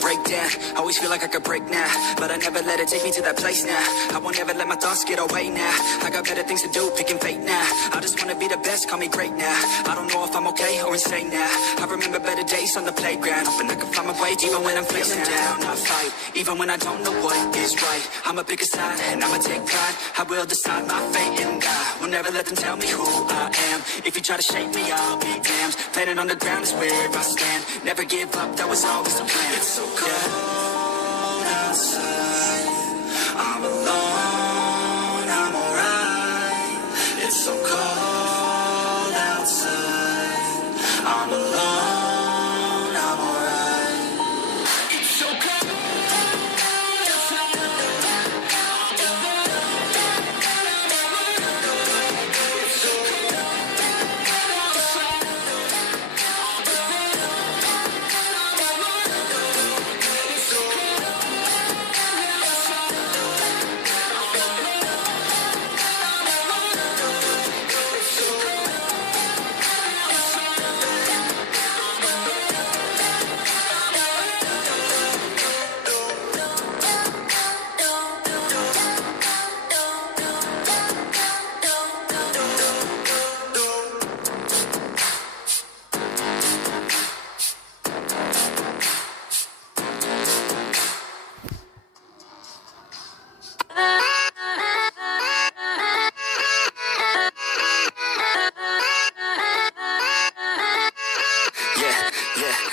breakdown. Always feel like I could break now, but I never let it take me to that place now. I won't ever let my thoughts get away now. I got better things to do, picking fate now. I just wanna be the best, call me great now. I don't know if I'm okay or insane now. I remember better days on the playground, hoping I can find my way even when I'm feeling down. I fight, even when I don't know what is right. I'ma pick a side and I'ma take pride. I will decide my fate and I will never let them tell me who I am. If you try to shake me, I'll be damned. Planet on the ground is where I stand. Never give up, that was always the plan. It's so cold outside, I'm alone, I'm alright. It's so cold outside, I'm alone, I'm alright. It's so cold.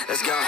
Let's go. I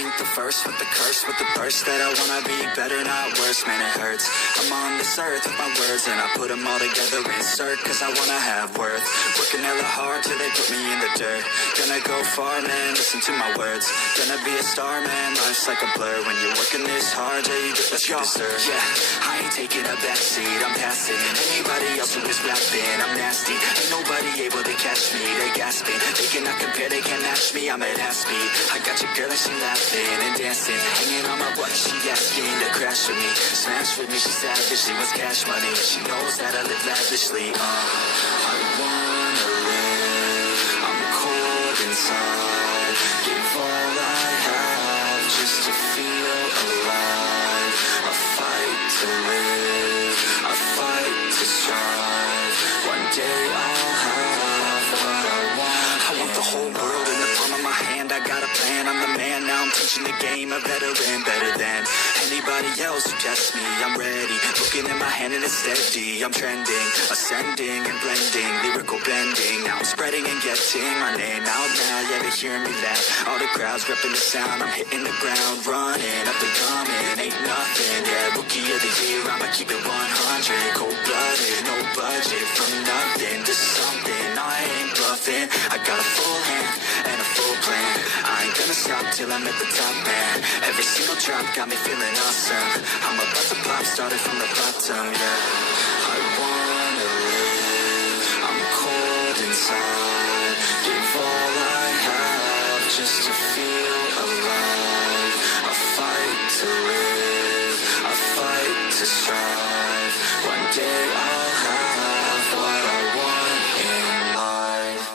ain't the first with the curse, with the thirst that I wanna be better, not worse, man it hurts. I'm on this earth with my words and I put them all together, insert, cause I wanna have worth. Working hella hard till they put me in the dirt. Gonna go far, man, listen to my words. Gonna be a star, man, life's like a blur. When you're working this hard, yeah, you get what you deserve. Yeah, I ain't taking a backseat, I'm passing anybody else who is rapping. I'm nasty, ain't nobody able to catch me. They gasping, they cannot compare, they can't match me. I'm at half speed, I got your girl and she laughing and dancing, hanging on my butt, she asking to crash with me. Smash with me, she savage, she wants cash money. She knows that I live lavishly. I wanna live, I'm cold inside. Give all I have just to feel alive. I fight to live, I fight to strive. One day I'll have what I want. I want the whole world in the palm of my hand. I got a plan, I'm the man. Now I'm teaching the game, a veteran, better than anybody else who tests me. I'm ready, looking in my hand and it's steady. I'm trending, ascending and blending, lyrical bending. Now I'm spreading and getting my name out now. Yeah, they hearing me laugh. All the crowds repping the sound. I'm hitting the ground, running up and coming. Ain't nothing, yeah, rookie of the year. I'ma keep it 100, cold-blooded, no budget. From nothing to something, I ain't bluffing. I got a full hand and a full plan. I ain't gonna stop till I'm at the top, man. Every single drop got me feeling awesome. I'm about to pop, started from the bottom, yeah. I wanna live, I'm cold inside. Give all I have just to feel alive. I fight to live, I fight to strive. One day I'll have what I want in life.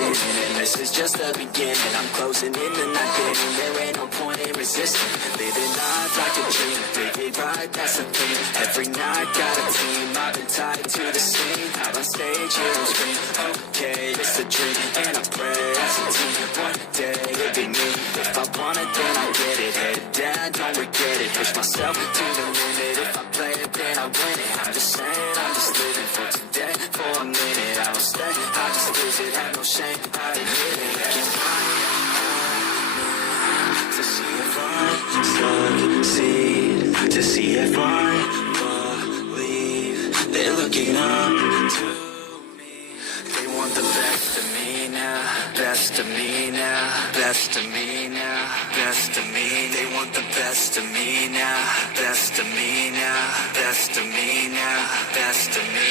And this is just the beginning. I'm closing in the night getting. There ain't no point in resisting. Living life like a dream, live it right, that's the thing. Every night got a team, I've been tied to the scene. Out on stage, heroes scream, okay, it's a dream. And I pray as a team, one day it'll be me. If I want it, then I get it. Head down, don't regret it. Push myself to the limit. If I play it, then I win it. I'm just saying, I'm just living for today. For a minute, I don't stay, I just lose it. Have no shame, I admit it. To see if I succeed, to see if I believe. They're looking up to me. They want the best of me, now, best of me now, best of me now, best of me. They want the best of me now, best of me now, best of me now, best of me.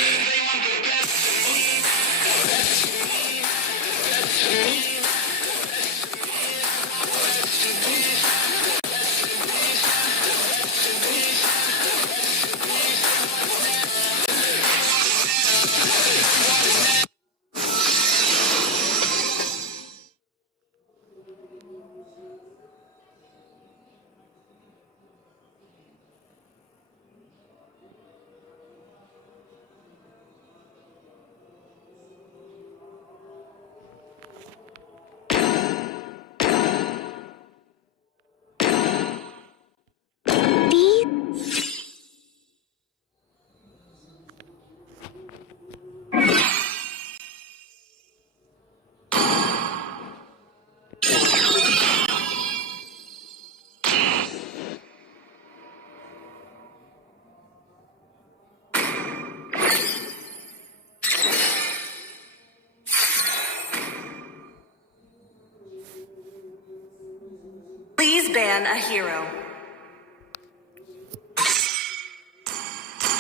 Please ban a hero.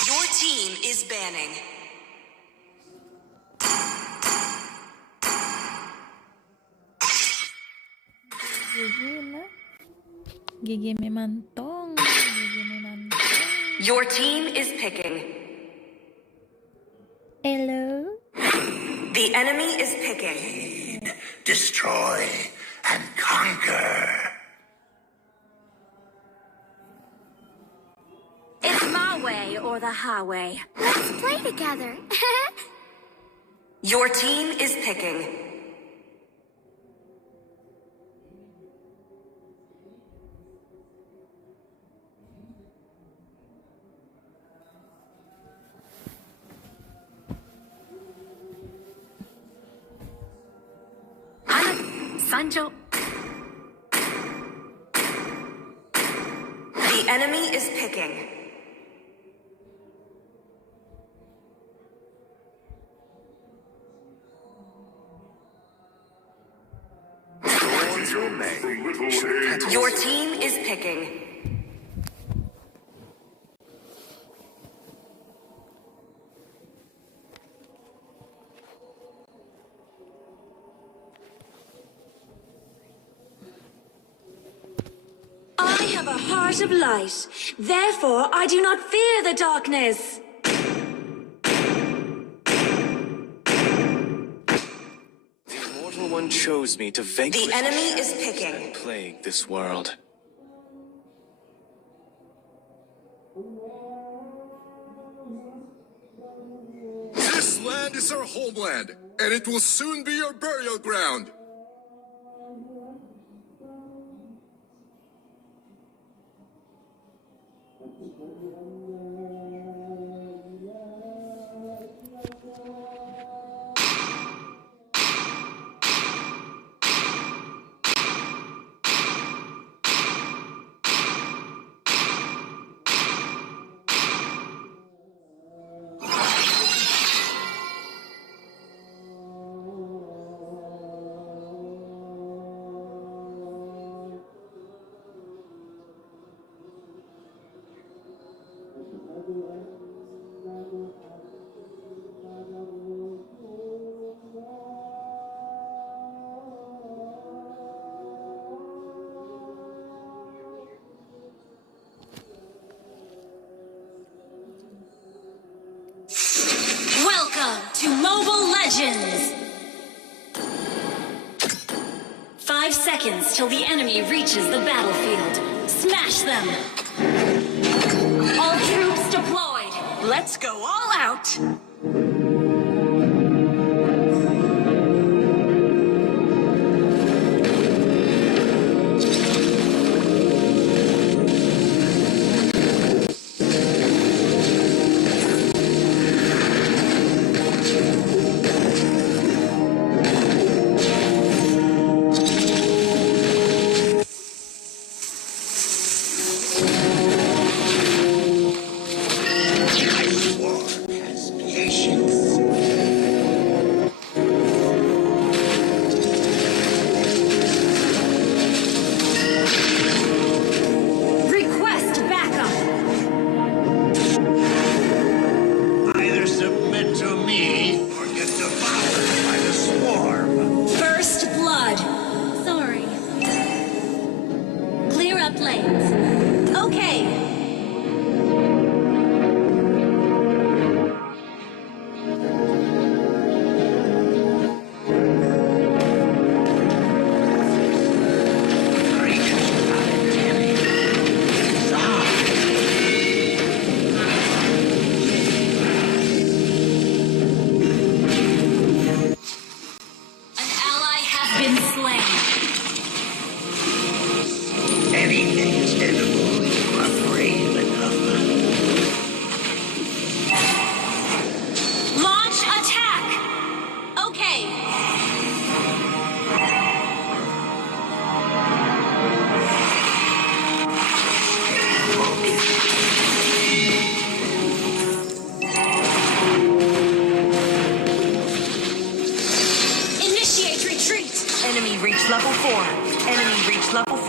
Your team is banning. Gigi memantong. Gigi memantong. Your team is picking. Hello? The enemy is picking. Destroy and conquer. It's my way or the highway. Let's play together. Your team is picking. Sanjo. The enemy is picking. Your team is picking. I have a heart of light. Therefore, I do not fear the darkness. The immortal one chose me to vanquish The enemy is picking. and plague this world. This land is our homeland, and it will soon be our burial ground. Welcome to Mobile Legends! 5 seconds till the enemy reaches the battlefield. Smash them! All troops deployed! Let's go all out. War has patience.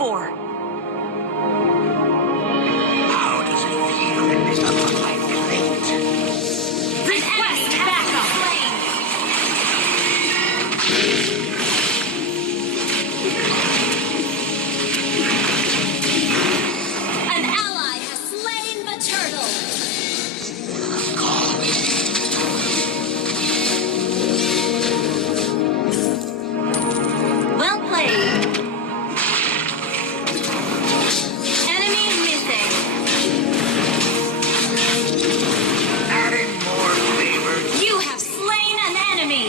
before. How does it feel in this unlikely fate? Request backup. An ally has slain the turtle. Well played. Enemy missing. Adding more flavor. You have slain an enemy.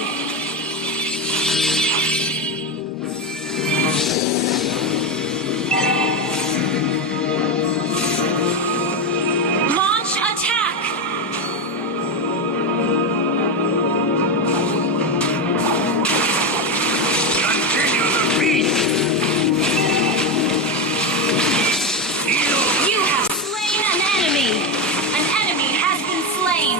Launch attack. Continue the beat. Heal. You have slain an enemy. An enemy has been slain.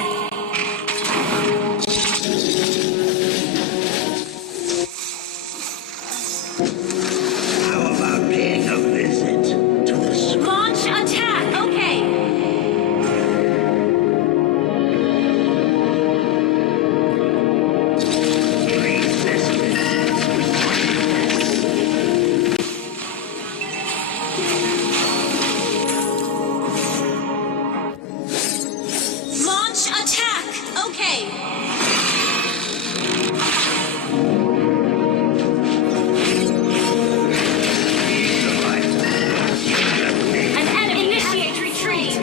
How about paying a visit to the Launch attack. Okay. Launch attack. Okay. An enemy initiate retreat.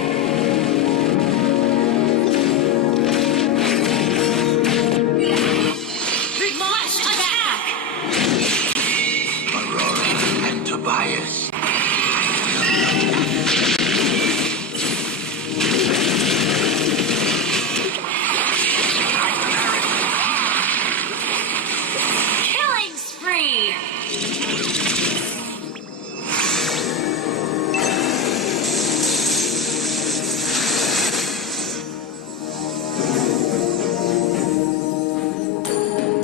Launch attack. Aurora and Tobias. Killing spree.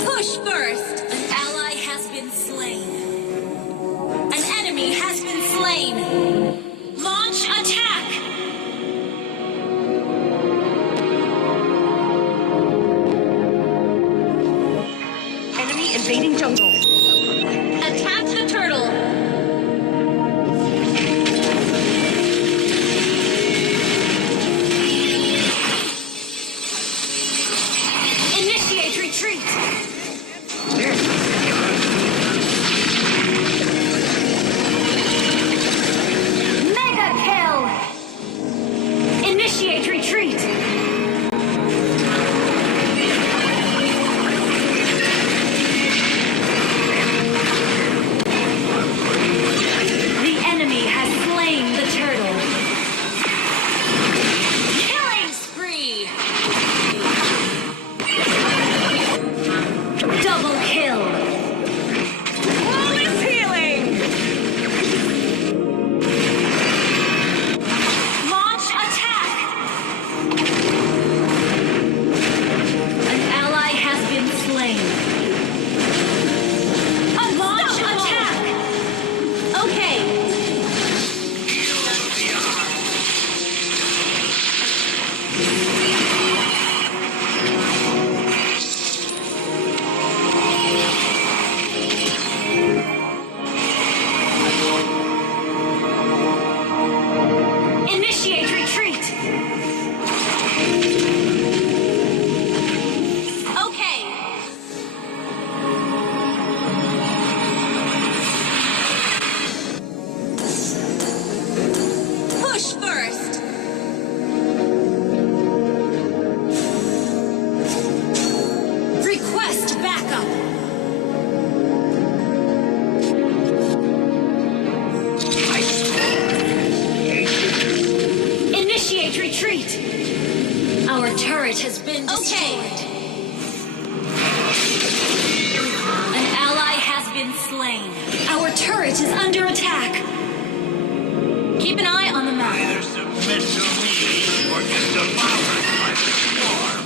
Push first. An ally has been slain. An enemy has been slain. Launch attack. Enemy invading jungle. Attack the turtle. Initiate retreat. Mega kill. Initiate retreat. The enemy has slain the turtle. Killing spree. Double kill. Flawless healing. Launch attack. An ally has been slain. A launch attack. Okay. Initiate retreat. Okay. Push first. Request backup. Initiate retreat. Our turret has been destroyed. An ally has been slain. Our turret is under attack. Keep an eye on the map. Either submit to me or get devoured by the swarm.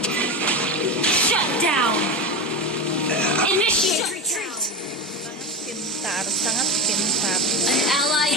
Shut down. Initiate retreat. Sangat pintar. An ally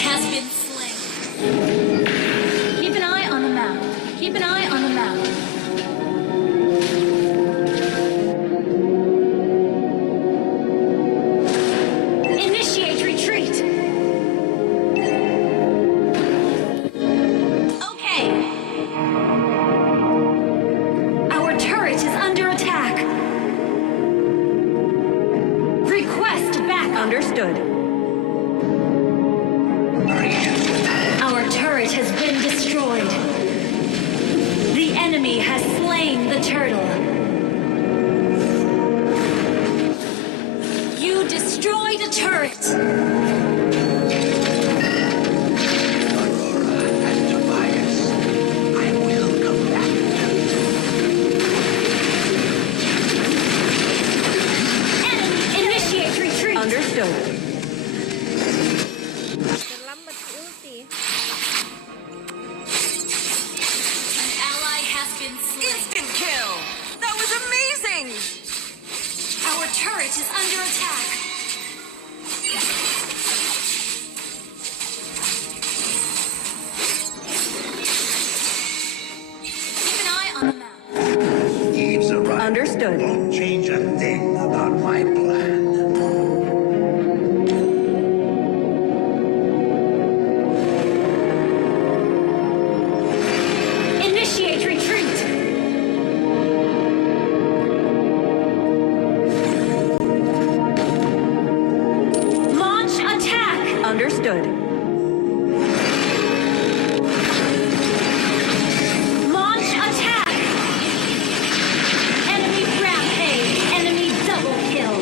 Aurora and Tobias, I will come back to you. Enemy, initiate retreat. Understood. Terlambat si ulti. An ally has been slain. Instant kill. That was amazing. Our turret is under attack. Keep an eye on the map. Eve's arrival Understood. won't change a thing about my plan. Initiate retreat. Launch attack. Understood. Launch attack. Enemy rampage. Enemy double kill.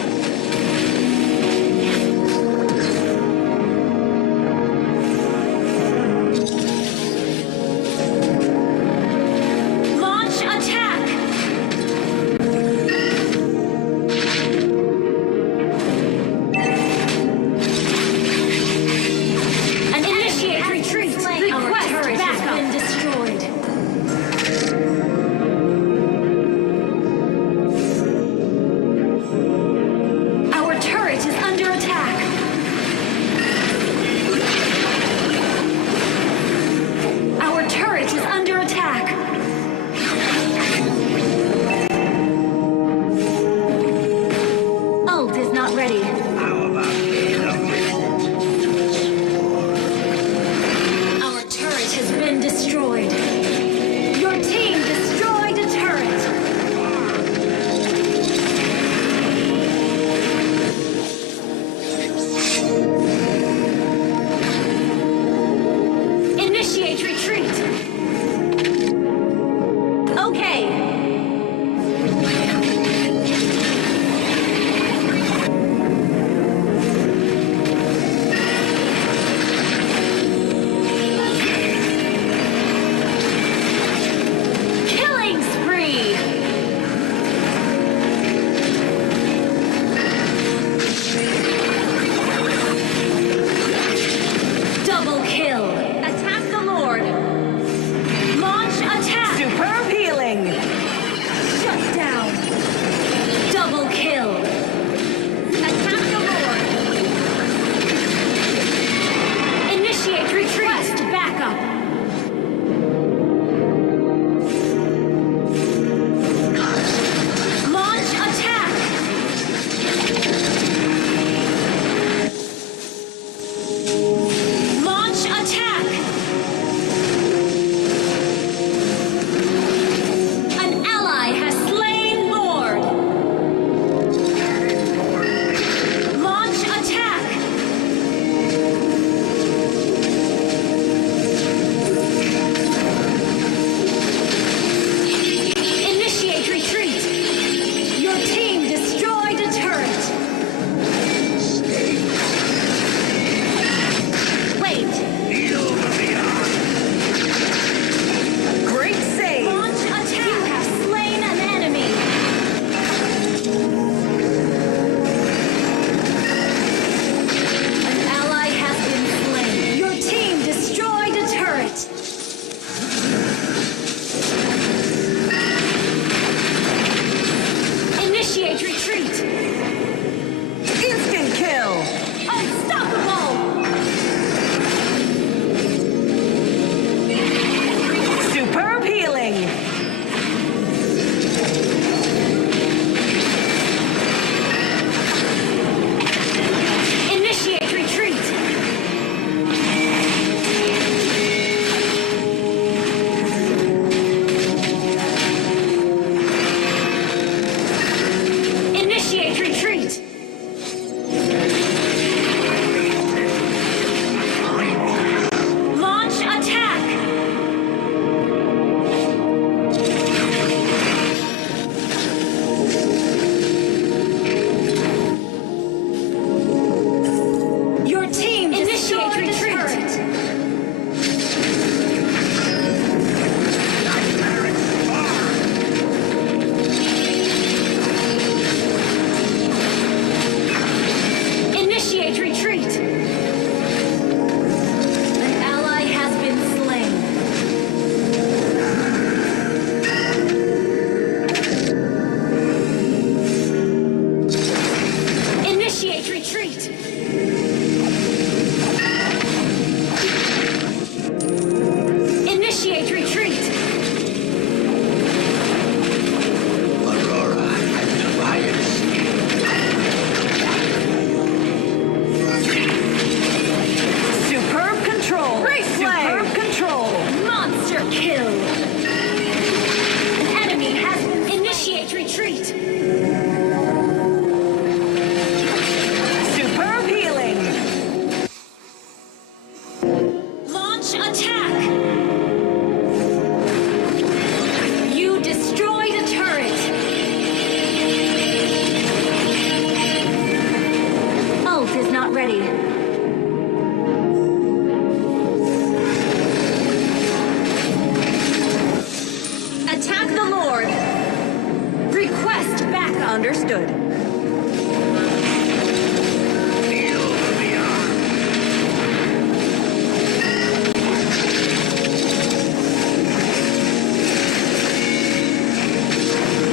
Understood.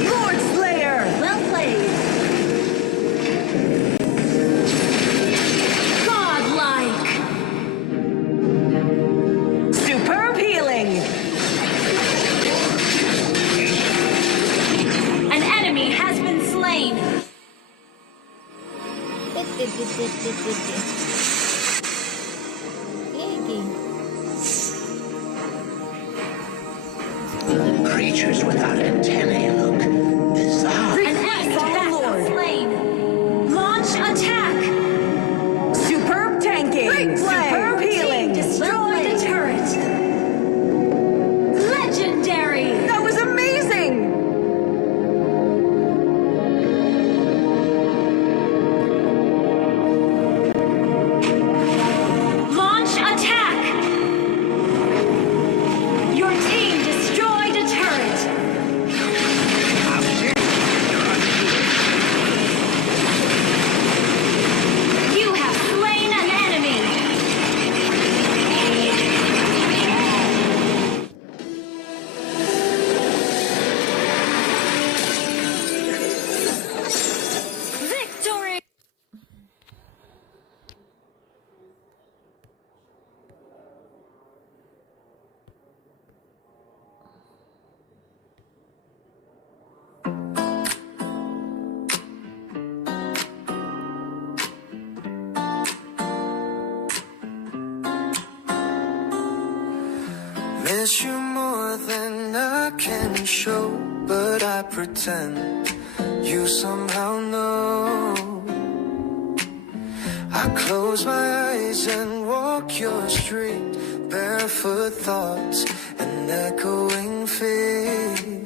Lord Slayer! Well played. Godlike. Superb healing! An enemy has been slain. Creatures without antennae look bizarre. An enemy has been slain. Launch attack. Superb tanking! Great play. Superb healing! Destroy the turret. Legendary. That was amazing! Launch attack. Your team destroyed a turret. You have slain an enemy. Victory. Miss you more than I can show, but I pretend you somehow know. I close my eyes and walk your street, barefoot thoughts and echoing feet.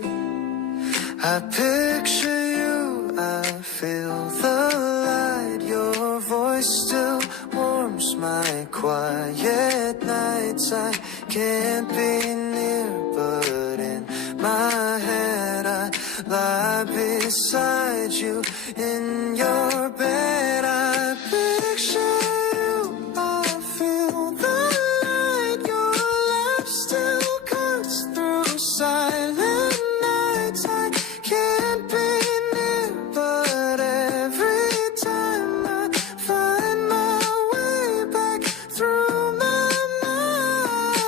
I picture you, I feel the light, your voice still warms my quiet nights. I can't be near, but in my head I lie beside you in your bed. I picture you, I feel the light, your laugh still cuts through silent nights. I can't be near, but every time I find my way back through my mind.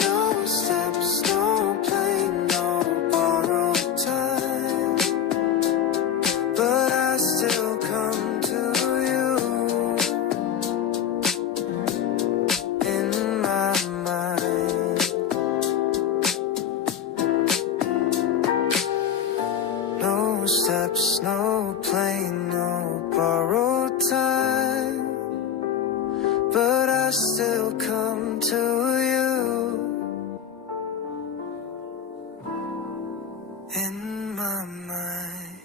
No steps, no plane, no borrowed time, but I still come to you in my mind. No steps, no plane, no borrowed time, but I still come to you in my mind.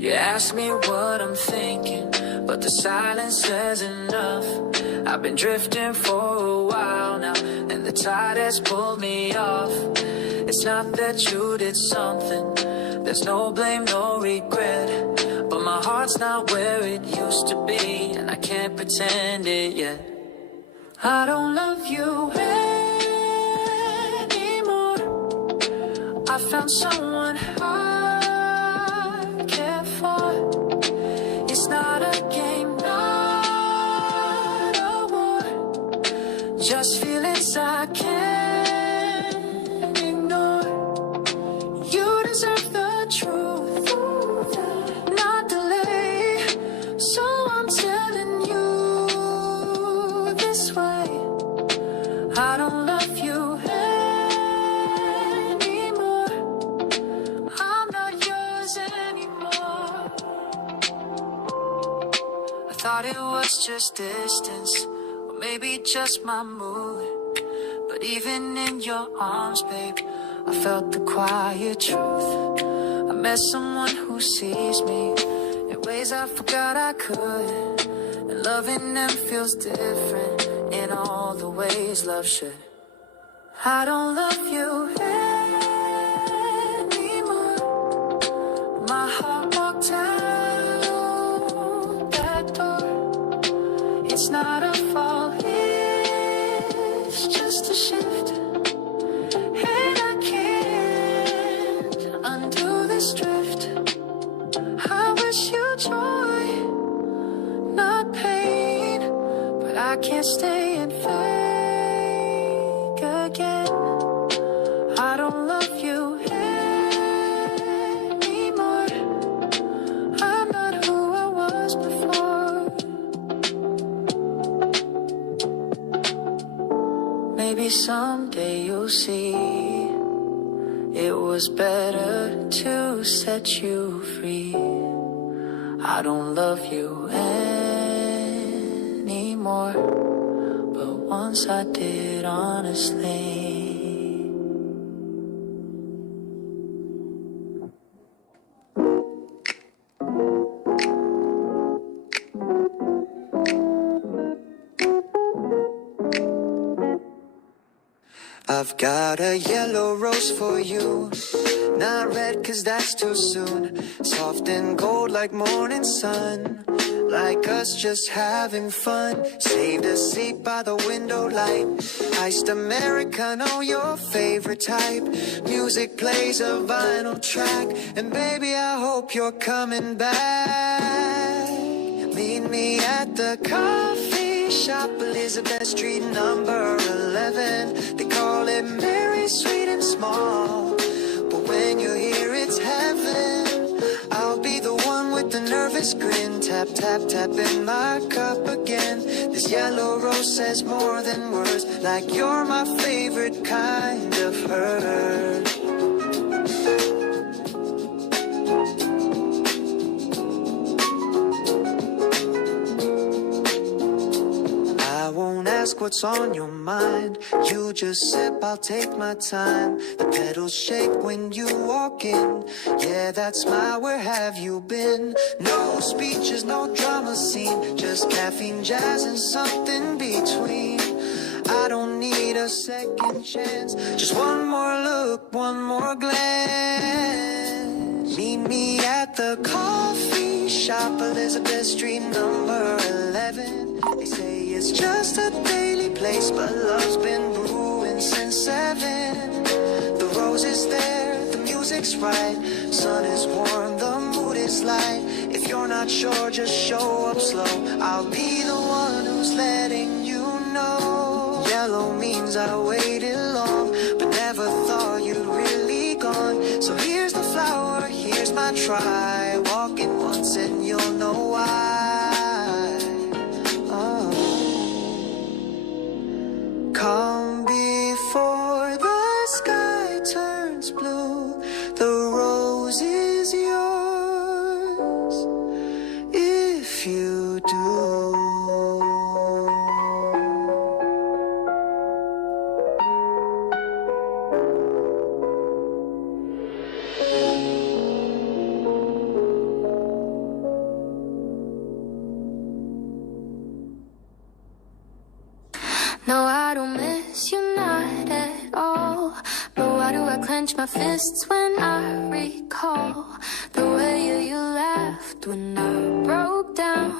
You ask me what I'm thinking, but the silence says enough. I've been drifting for a while now, and the tide has pulled me off. It's not that you did something, there's no blame, no regret, but my heart's not where it used to be, and I can't pretend it yet. I don't love you anymore. I found someone I care for. It's not a game, not a war, just feelings I can't ignore. You deserve the truth, not delay, so I'm telling you this way. I don't love you anymore. I'm not yours anymore. I thought it was just distance, or maybe just my mood, but even in your arms, babe, I felt the quiet truth. I met someone who sees me in ways I forgot I could. And loving them feels different in all the ways love should. I don't love you anymore. My heart walked out that door. It's not a fall, it's just a shift. And I can't undo this drift. I wish you joy, not pain, but I can't stay and fake again. I don't love you anymore. I'm not who I was before. Maybe someday you'll see it was better to set you free. I don't love you anymore, but once I did, honestly. I've got a yellow rose for you. Not red, cause that's too soon. Soft and cold like morning sun. Like us just having fun. Saved a seat by the window light. Iced Americano, your favorite type. Music plays a vinyl track. And baby, I hope you're coming back. Meet me at the coffee shop, Elizabeth Street, number 11. They call it Mary, sweet and small. But when you're here, it's heaven. I'll be the one with the nervous grin. Tap, tap, tap in my cup again. This yellow rose says more than words. Like you're my favorite kind of hurt. I won't ask what's on your mind. You just sip, I'll take my time. The petals shake when you walk in. Yeah, that smile, where have you been? No speeches, no drama scene. Just caffeine, jazz, and something between. I don't need a second chance. Just one more look, one more glance. Meet me at the coffee shop, Elizabeth Street, number 11. They say it's just a daily place, but love's been brewing since 7. The rose is there, the music's right. Sun is warm, the mood is light. If you're not sure, just show up slow. I'll be the one who's letting you know. Yellow means I waited long, but never thought you'd really gone. So here's the flower, here's my try. Walk it once and you'll know why. Come before the sky turns blue. The rose is yours if you do. No, I don't miss you, not at all. But why do I clench my fists when I recall the way you laughed when I broke down?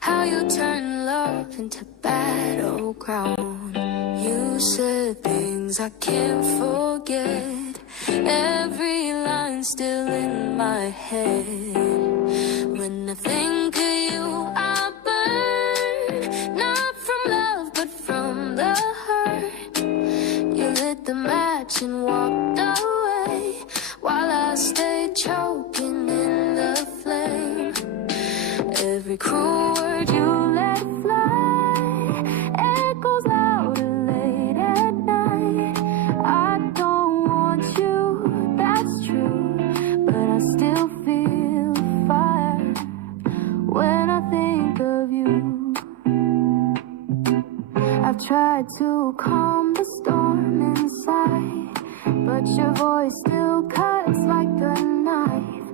How you turned love into battleground. You said things I can't forget. Every line still in my head. When I think of you, I burn. Not from love, but from the hurt. You lit the match and walked away while I stayed choking in the flame. Every cruel word you let fly echoes louder late at night. I don't want you, that's true, but I still feel fire when I think of you. I've tried to calm the storm inside, but your voice still cuts like a knife.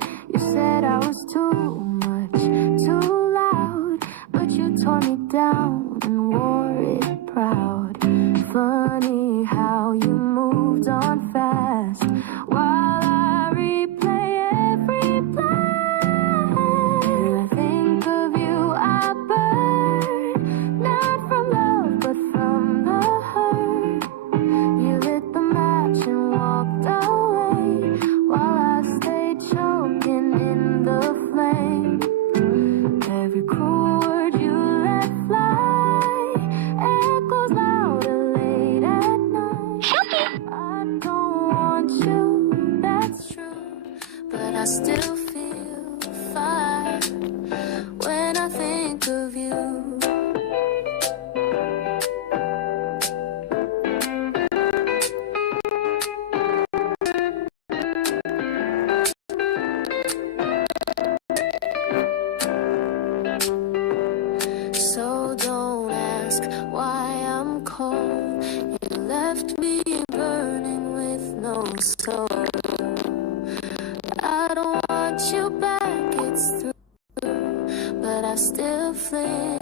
I still feel fire when I think of you. So don't ask why I'm cold. You left me burning with no soul. I don't want you back, it's through, but I still fling